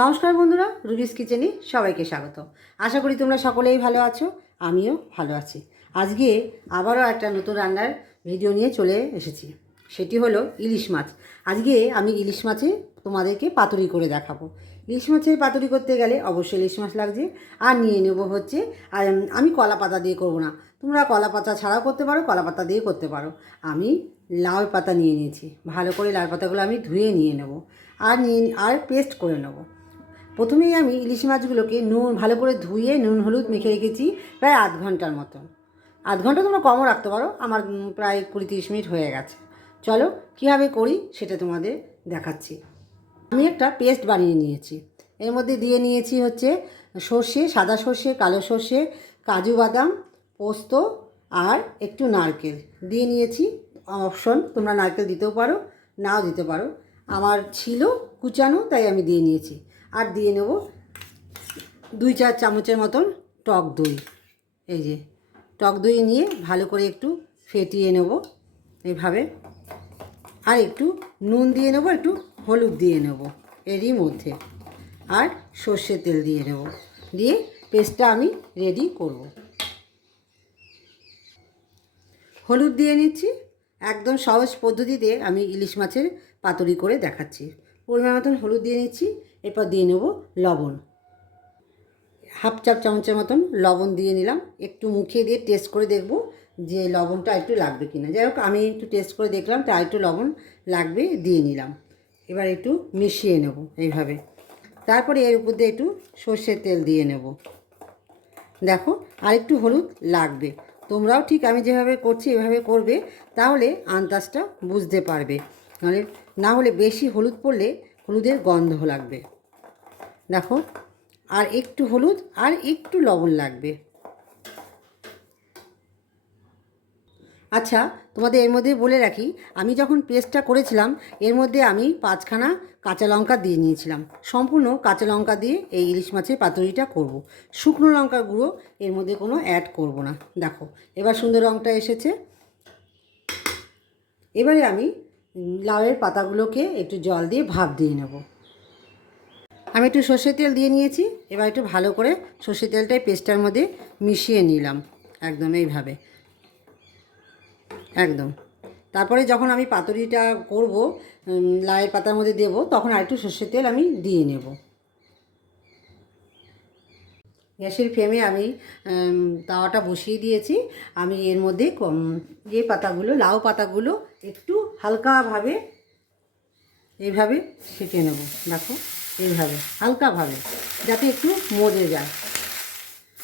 নমস্কার বন্ধুরা, রুবিস কিচেনে সবাইকে স্বাগত। আশা করি তোমরা সকলেই ভালো আছো, আমিও ভালো আছি। আজকে আবারও একটা নতুন রান্নার ভিডিও নিয়ে চলে এসেছি, সেটি হলো ইলিশ মাছ। আজকে আমি ইলিশ মাছে তোমাদেরকে পাতুরি করে দেখাবো। ইলিশ মাছের পাতুরি করতে গেলে অবশ্যই ইলিশ মাছ লাগছে, আর নিয়ে নেব হচ্ছে আমি কলা পাতা দিয়ে করবো না, তোমরা কলা পাতা ছাড়াও করতে পারো, কলা পাতা দিয়ে করতে পারো। আমি লাউ পাতা নিয়ে নিয়েছি, ভালো করে লাউ পাতাগুলো আমি ধুয়ে নিয়ে নেব আর পেস্ট করে নেব। প্রথমেই আমি ইলিশ মাছগুলোকে ভালো করে ধুয়ে নুন হলুদ মেখে রেখেছি প্রায় আধ ঘন্টার মতো। আধ ঘন্টা তোমরা কমও রাখতে পারো, আমার প্রায় 20-30 মিনিট হয়ে গেছে। চলো কীভাবে করি সেটা তোমাদের দেখাচ্ছি। আমি একটা পেস্ট বানিয়ে নিয়েছি, এর মধ্যে দিয়ে নিয়েছি হচ্ছে সর্ষে, সাদা সর্ষে, কালো সর্ষে, কাজু বাদাম, পোস্ত আর একটু নারকেল দিয়ে নিয়েছি। অপশন, তোমরা নারকেল দিতেও পারো, নাও দিতে পারো। আমার ছিল কুচানো তাই আমি দিয়ে নিয়েছি। আর দিয়ে নেব 2-4 চামচের মতন টক দই। এই যে টক দই নিয়ে ভালো করে একটু ফেটিয়ে নেব এইভাবে। আর একটু নুন দিয়ে নেব, একটু হলুদ দিয়ে নেব এরই মধ্যে, আর সর্ষের তেল দিয়ে নেব। দিয়ে পেস্টটা আমি রেডি করব। হলুদ দিয়ে নিচ্ছি, একদম সহজ পদ্ধতিতে আমি ইলিশ মাছের পাতুরি করে দেখাচ্ছি। পরিমাণ মতন হলুদ দিয়ে নিচ্ছি, এরপর দিয়ে নেব লবণ, হাফ চামচের মতন লবণ দিয়ে নিলাম। একটু মুখে দিয়ে টেস্ট করে দেখব যে লবণটা একটু লাগবে কিনা। যাই হোক, আমি একটু টেস্ট করে দেখলাম, তাই একটু লবণ লাগবে, দিয়ে নিলাম। এবার একটু মিশিয়ে নেব এইভাবে। তারপরে এর উপর দিয়ে একটু সর্ষের তেল দিয়ে নেব। দেখো, আর একটু হলুদ লাগবে। তোমরাও ঠিক আমি যেভাবে করছি এভাবে করবে, তাহলে আন্দাজটা বুঝতে পারবে। না হলে বেশি হলুদ পড়লে হলুদের গন্ধ লাগবে। দেখো, আর একটু হলুদ আর একটু লবণ লাগবে। আচ্ছা, তোমাদের এর মধ্যে বলে রাখি, আমি যখন পেস্টটা করেছিলাম এর মধ্যে আমি 5খানা কাঁচা লঙ্কা দিয়ে নিয়েছিলাম। সম্পূর্ণ কাঁচা লঙ্কা দিয়ে এই ইলিশ মাছের পাতুরিটা করব। শুকনো লঙ্কার গুঁড়ো এর মধ্যে কোনো অ্যাড করব না। দেখো, এবার সুন্দর রঙটা এসেছে। এবারে আমি লাউয়ের পাতাগুলোকে একটু জল দিয়ে ভাপ দিয়ে নেব। আমি একটু সর্ষের তেল দিয়ে নিয়েছি, এবার একটু ভালো করে সর্ষের তেলটাই পেস্টটার মধ্যে মিশিয়ে নিলাম, একদম এইভাবে, একদম। তারপরে যখন আমি পাতুরিটা করব, লাউয়ের পাতার মধ্যে দেব, তখন আরেকটু সর্ষের তেল আমি দিয়ে নেব। গ্যাসের ফ্লেমে আমি তাওয়াটা বসিয়ে দিয়েছি। আমি এর মধ্যে পাতাগুলো, লাউ পাতাগুলো একটু হালকাভাবে এইভাবে সেঁকে নেব। দেখো, এইভাবে হালকাভাবে, যাতে একটু মজে যায়।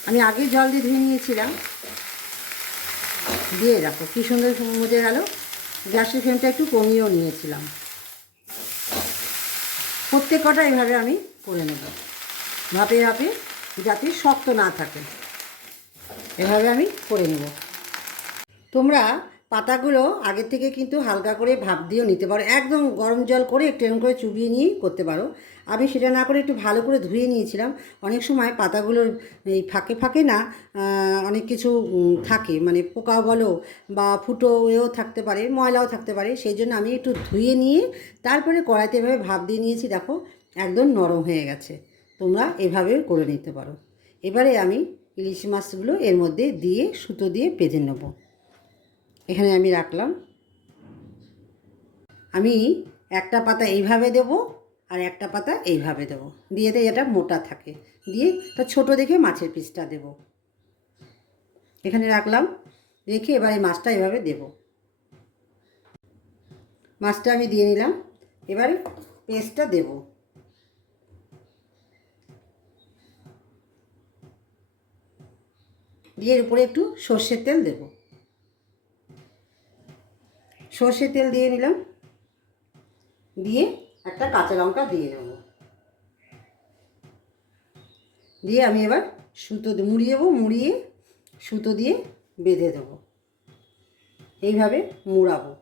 আমি আগে জল দিয়ে ধুয়ে নিয়েছিলাম, দিয়ে রাখো কী সুন্দর মজে গেল। গ্যাসের ফ্লেমটা একটু কমিয়েও নিয়েছিলাম। প্রত্যেক কটা এইভাবে আমি করে নেব, ভাপে ভাপে, যাতে শক্ত না থাকে। এভাবে আমি করে নেব। তোমরা পাতাগুলো আগের থেকে কিন্তু হালকা করে ভাপ দিয়েও নিতে পারো, একদম গরম জল করে একটু এরকম করে চুবিয়ে নিয়েই করতে পারো। আমি সেটা না করে একটু ভালো করে ধুয়ে নিয়েছিলাম। অনেক সময় পাতাগুলোর এই ফাঁকে ফাঁকে না অনেক কিছু থাকে, মানে পোকা বলো বা ফুটো এও থাকতে পারে, ময়লাও থাকতে পারে। সেই জন্য আমি একটু ধুয়ে নিয়ে তারপরে কড়াইতে এভাবে ভাপ দিয়ে নিয়েছি। দেখো, একদম নরম হয়ে গেছে। তোমরা এভাবেও করে নিতে পারো। এবারে আমি ইলিশ মাছগুলো এর মধ্যে দিয়ে সুতো দিয়ে বেঁধে নেব। এখানে আমি রাখলাম। আমি একটা পাতা এইভাবে দেব আর একটা পাতা এইভাবে দেব, দিয়ে এটা মোটা থাকে, দিয়ে তা ছোটো দেখে মাছের পিসটা দেব। এখানে রাখলাম, রেখে এবার এই মাছটা এভাবে দেব। মাছটা আমি দিয়ে নিলাম। এবার পেস্টটা দেব। দিয়ে এর উপরে একটু সর্ষের তেল দেব। সর্ষের তেল দিয়ে নিলাম, দিয়ে একটা কাঁচা লঙ্কা দিয়ে নেব। দিয়ে আমি এবার সুতো মুড়িয়ে সুতো দিয়ে বেঁধে দেবো। এইভাবে মুড়াবো,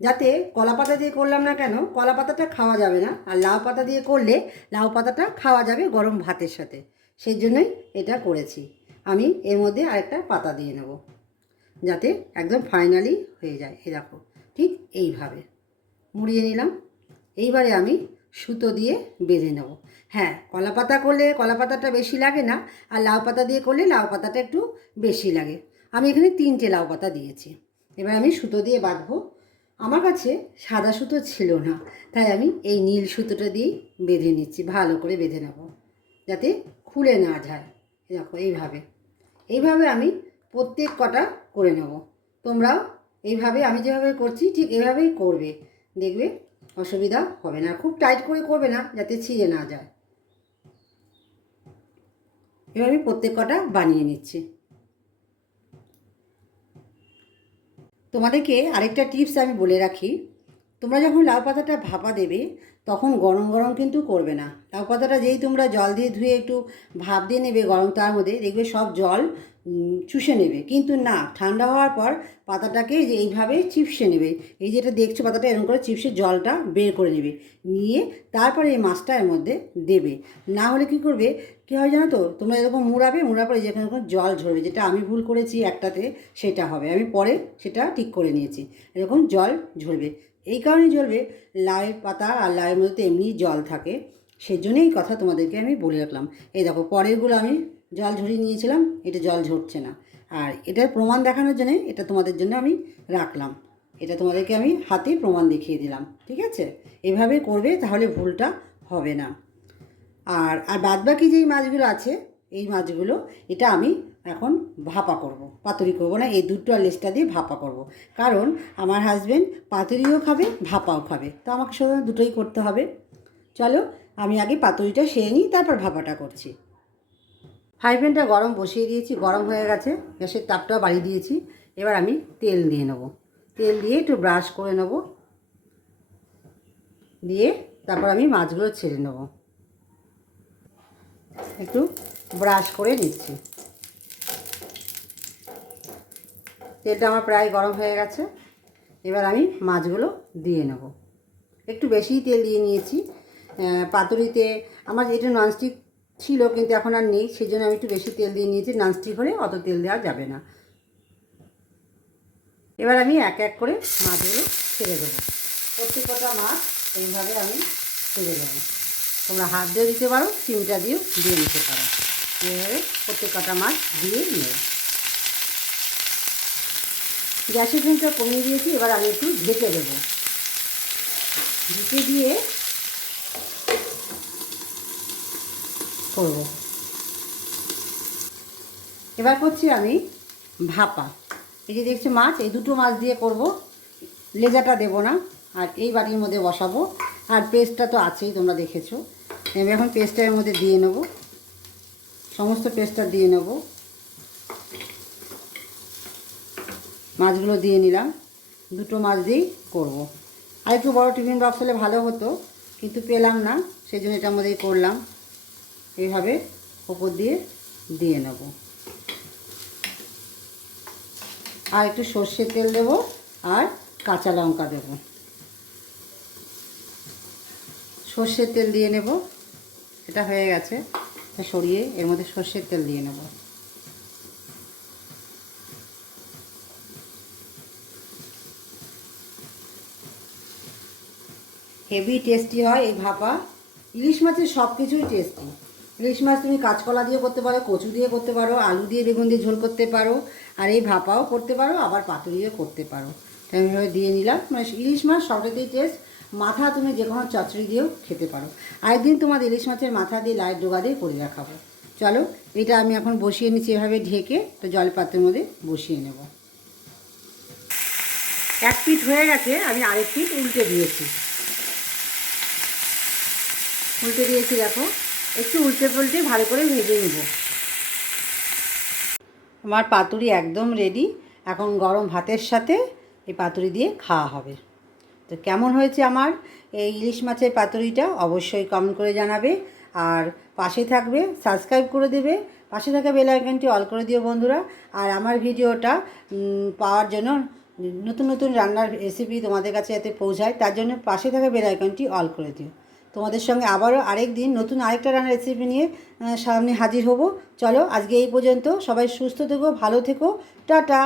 যাতে কলা পাতা দিয়ে করলাম না কেন, কলা পাতাটা খাওয়া যাবে না, আর লাউ পাতা দিয়ে করলে লাউ পাতাটা খাওয়া যাবে গরম ভাতের সাথে। সেই জন্যই এটা করেছি। আমি এর মধ্যে আরেকটা পাতা দিয়ে নেব, যাতে একদম ফাইনালি হয়ে যায়। এই দেখো, ঠিক এইভাবে মুড়িয়ে নিলাম। এইবারে আমি সুতো দিয়ে বেঁধে নেব। হ্যাঁ, কলা পাতা করলে কলা পাতাটা বেশি লাগে না, আর লাউ পাতা দিয়ে করলে লাউ পাতাটা একটু বেশি লাগে। আমি এখানে 3টে লাউ পাতা দিয়েছি। এবার আমি সুতো দিয়ে বাঁধবো। আমার কাছে সাদা সুতো ছিল না, তাই আমি এই নীল সুতোটা দিয়েই বেঁধে নিচ্ছি। ভালো করে বেঁধে নেব যাতে খুলে না যায়। দেখো এইভাবে এইভাবে আমি প্রত্যেক কটা করে নেব। তোমরাও এইভাবে আমি যেভাবে করছি ঠিক এভাবেই করবে, দেখবে অসুবিধা হবে না। খুব টাইট করে করবে না যাতে ছিঁড়ে না যায়। এভাবে প্রত্যেক কটা বানিয়ে নিচ্ছি। তোমাদেরকে আরেকটা টিপস আমি বলে রাখি, তোমরা যখন লাউ পাতাটা ভাপা দেবে তখন গরম গরম কিন্তু করবে না। লাউ পাতাটা যেই তোমরা জল দিয়ে ধুয়ে একটু ভাপ দিয়ে নেবে গরম, তার মধ্যে দেখবে সব জল চুষে নেবে। কিন্তু না, ঠান্ডা হওয়ার পর পাতাটাকে যে এইভাবে চিপসে নেবে। এই যেটা দেখছো পাতাটা এরকম করে চিপসে জলটা বের করে নেবে, নিয়ে তারপরে এই মাছটা এর মধ্যে দেবে। না হলে কী করবে, কী হয় জানো তো, তোমরা এরকম মুড়ার পরে যেখানে জল ঝরবে, যেটা আমি ভুল করেছি একটাতে, সেটা হবে। আমি পরে সেটা ঠিক করে নিয়েছি। এরকম জল ঝরবে, এই কারণেই জ্বলবে, লাউয়ের পাতা আর লাউয়ের মধ্যে এমনি জল থাকে, সেই জন্যই এই কথা তোমাদেরকে আমি বলে রাখলাম। এই দেখো পরেরগুলো আমি জল ঝরিয়ে নিয়েছিলাম, এটা জল ঝরছে না। আর এটার প্রমাণ দেখানোর জন্য এটা তোমাদের জন্য আমি রাখলাম। এটা তোমাদেরকে আমি হাতে প্রমাণ দেখিয়ে দিলাম, ঠিক আছে? এভাবে করবে, তাহলে ভুলটা হবে না। আর আর বাদবাকি যেই মাছগুলো আছে, এই মাছগুলো এটা আমি এখন ভাপা করব, পাতুরি করব না। এই দুটো আর লেজটা দিয়ে ভাপা করব, কারণ আমার হাজব্যান্ড পাতুরিও খাবে ভাপাও খাবে, তো আমাকে শুধু দুটোই করতে হবে। চলো আমি আগে পাতুরিটা সেরে নিই, তারপর ভাপাটা করছি। ফ্রাই প্যানটা গরম বসিয়ে দিয়েছি, গরম হয়ে গেছে, গ্যাসের তাপটাও বাড়িয়ে দিয়েছি। এবার আমি তেল দিয়ে নেব। তেল দিয়ে একটু ব্রাশ করে নেব, দিয়ে তারপর আমি মাছগুলো ছেড়ে নেব। একটু ব্রাশ করে নিচ্ছি। তেলটা আমার প্রায় গরম হয়ে গেছে। এবার আমি মাছগুলো দিয়ে নেব। একটু বেশিই তেল দিয়ে নিয়েছি। পাতুরিতে আমার এটা ননস্টিক ছিল, কিন্তু এখন আর নেই, সেই জন্য আমি একটু বেশি তেল দিয়ে নিয়েছি। ননস্টিক হলে অত তেল দেওয়া যাবে না। এবার আমি এক এক করে মাছগুলো ছেড়ে দেবো। প্রত্যেকটা মাছ এইভাবে আমি ছেড়ে দেবো। তোমরা হাত দিয়ে দিতে পারো, চিমটা দিয়েও দিয়ে নিতে পারো। এইভাবে প্রত্যেকটা মাছ দিয়ে নেব। গ্যাসের ফ্লেমটা কমিয়ে দিয়েছি। এবার আমি একটু ঢেকে দেবো। ঢেকে দিয়ে করব। এবার করছি আমি ভাপা। এই যে দেখছি মাছ, এই দুটো মাছ দিয়ে করব, লেজাটা দেবো না। আর এই বাটির মধ্যে বসাবো। আর পেস্টটা তো আছেই, তোমরা দেখেছো। আমি এখন পেস্টটার মধ্যে দিয়ে নেব, সমস্ত পেস্টটা দিয়ে নেব। মাছগুলো দিয়ে নিলাম। দুটো মাছ দিয়েই করব। আর একটু বড়ো টিফিন বক্স হলে ভালো হতো, কিন্তু পেলাম না, সেই জন্য এটার মধ্যেই করলাম। এইভাবে ওপর দিয়ে দিয়ে নেব। আর একটু সর্ষের তেল দেব, আর কাঁচা লঙ্কা দেব। সর্ষের তেল দিয়ে নেব। এটা হয়ে গেছে, এটা সরিয়ে এর মধ্যে সর্ষের তেল দিয়ে নেব। হেভি টেস্টি হয় এই ভাপা। ইলিশ মাছের সব কিছুই টেস্টি। ইলিশ মাছ তুমি কাঁচকলা দিয়ে করতে পারো, কচু দিয়ে করতে পারো, আলু দিয়ে বেগুন দিয়ে ঝোল করতে পারো, আর এই ভাপাও করতে পারো, আবার পাতুরিও করতে পারো। তাই আমি দিয়ে নিলাম। মানে ইলিশ মাছ সবটাতেই টেস্ট। মাথা তুমি যে কোনো চচ্চড়ি দিয়েও খেতে পারো। আরেকদিন তোমার ইলিশ মাছের মাথা দিয়ে লাইট ডোগা দিয়ে করে রাখাবো। চলো এটা আমি এখন বসিয়ে নিচ্ছি এভাবে ঢেকে, তো জল পাত্রের মধ্যে বসিয়ে নেব। এক পিঠ হয়ে গেছে, আমি আরেক পিঠ উল্টে দিয়েছি। উল্টে দিয়েছি, দেখো একটু উল্টে পাল্টে ভালো করে ভেজে নেব। আমার পাতুরি একদম রেডি। এখন গরম ভাতের সাথে এই পাতুরি দিয়ে খাওয়া হবে। তো কেমন হয়েছে আমার এই ইলিশ মাছের পাতুরিটা অবশ্যই কমেন্ট করে জানাবে। আর পাশে থাকবে, সাবস্ক্রাইব করে দেবে, পাশে থাকা বেল আইকনটি অল করে দিও বন্ধুরা। আর আমার ভিডিওটা পাওয়ার জন্য, নতুন নতুন রান্নার রেসিপি তোমাদের কাছে যাতে পৌঁছায়, তার জন্য পাশে থাকা বেল আইকনটি অল করে দিও। তোমাদের সঙ্গে আবারও আরেক দিন নতুন আরেকটা রান্নার রেসিপি নিয়ে সামনে হাজির হব। চলো আজকে এই পর্যন্ত। সবাই সুস্থ থেকো, ভালো থেকো, টাটা।